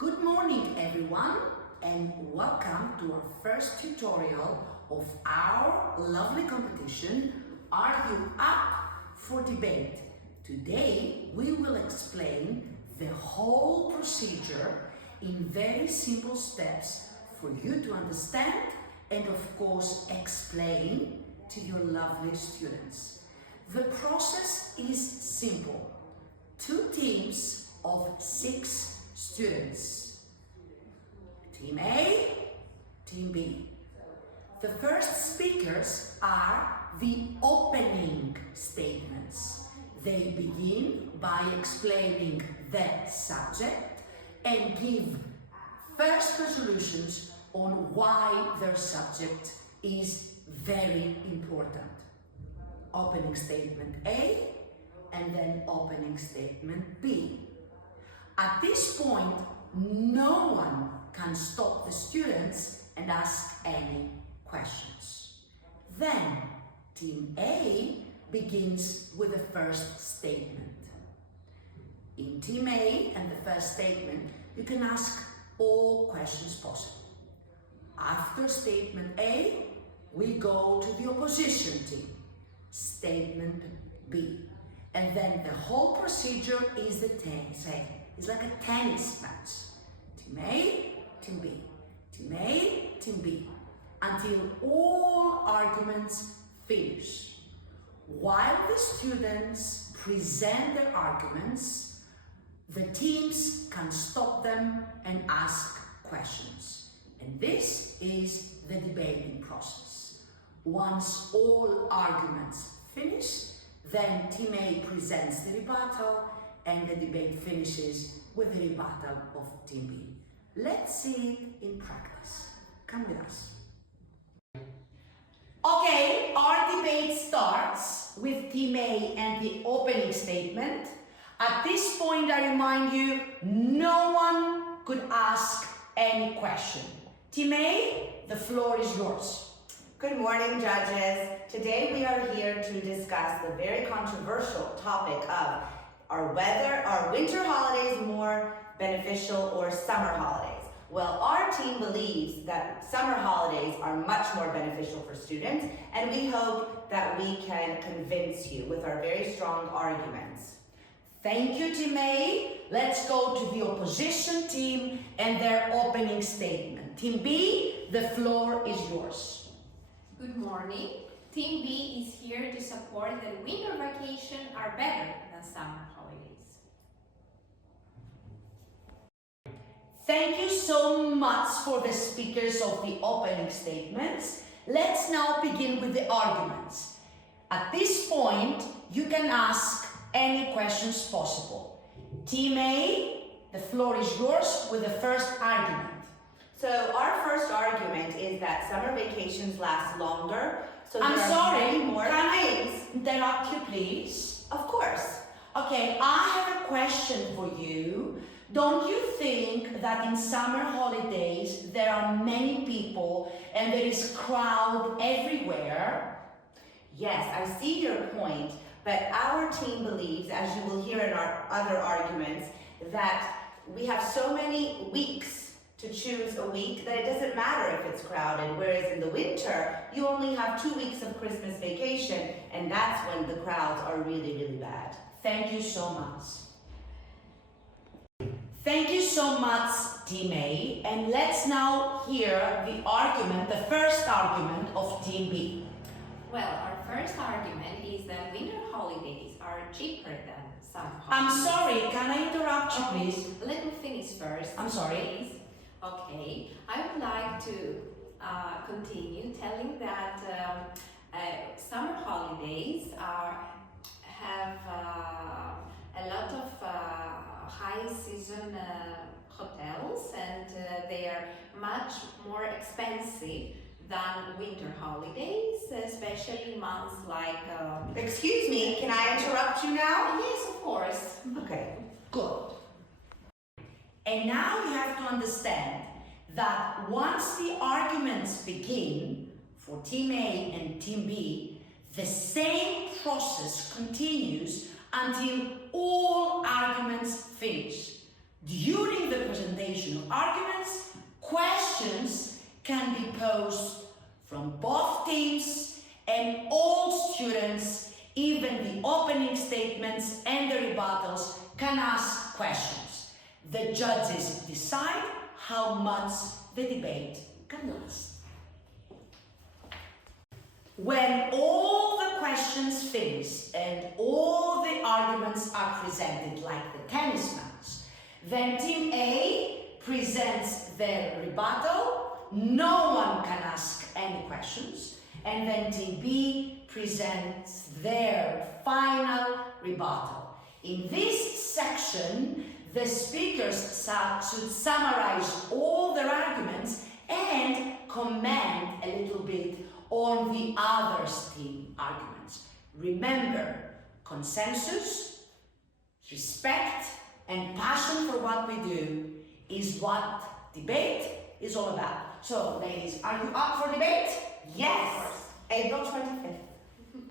Good morning everyone, and welcome to our first tutorial of our lovely competition, Are You Up for Debate? Today we will explain the whole procedure in very simple steps for you to understand and of course explain to your lovely students. The process is simple. 2 teams of 6 students. Team A, Team B. The first speakers are the opening statements. They begin by explaining the subject and give first resolutions on why their subject is very important. Opening statement A and then opening statement B. At this point, no one can stop the students and ask any questions. Then, Team A begins with the first statement. In Team A and the first statement, you can ask all questions possible. After statement A, we go to the opposition team, statement B. And then the whole procedure is the same. It's like a tennis match. Team A, Team B. Team A, Team B. Until all arguments finish. While the students present their arguments, the teams can stop them and ask questions. And this is the debating process. Once all arguments finish, then Team A presents the rebuttal and the debate finishes with the rebuttal of Team B. Let's see it in practice. Come with us. Okay, our debate starts with Team A and the opening statement. At this point, I remind you, no one could ask any question. Team A, the floor is yours. Good morning, judges. Today we are here to discuss the very controversial topic of are winter holidays more beneficial or summer holidays? Well, our team believes that summer holidays are much more beneficial for students, and we hope that we can convince you with our very strong arguments. Thank you, Team A. Let's go to the opposition team and their opening statement. Team B, the floor is yours. Good morning. Team B is here to support that winter vacation are better than summer holidays. Thank you so much for the speakers of the opening statements. Let's now begin with the arguments. At this point, you can ask any questions possible. Team A, the floor is yours with the first argument. So our first argument is that summer vacations last longer. So I'm sorry, more can I interrupt you, please? Of course. Okay, I have a question for you. Don't you think that in summer holidays there are many people and there is crowd everywhere? Yes, I see your point, but our team believes, as you will hear in our other arguments, that we have so many weeks to choose a week that it doesn't matter if it's crowded, whereas in the winter, you only have 2 weeks of Christmas vacation, and that's when the crowds are really, really bad. Thank you so much. Thank you so much, Team A, and let's now hear the argument, the first argument of Team B. Well, our first argument is that winter holidays are cheaper than summer holidays. I'm sorry, can I interrupt you, please? Let me finish first. I'm sorry. Please. Okay, I would like to continue telling that summer holidays have a lot of high season hotels, and they are much more expensive than winter holidays, especially months like... Excuse me, can I interrupt you now? Yes, of course. Okay. Good. And now you have to understand that once the arguments begin for Team A and Team B, the same process continues until all arguments finish. During the presentation of arguments, questions can be posed from both teams, and all students, even the opening statements and the rebuttals, can ask questions. The judges decide how much the debate can last. When all the questions finish and all the arguments are presented like the tennis match, then Team A presents their rebuttal, no one can ask any questions, and then Team B presents their final rebuttal. In this section, the speakers should summarize all their arguments and comment a little bit on the other team arguments. Remember, consensus, respect, and passion for what we do is what debate is all about. So, ladies, are you up for debate? Yes, April 25th.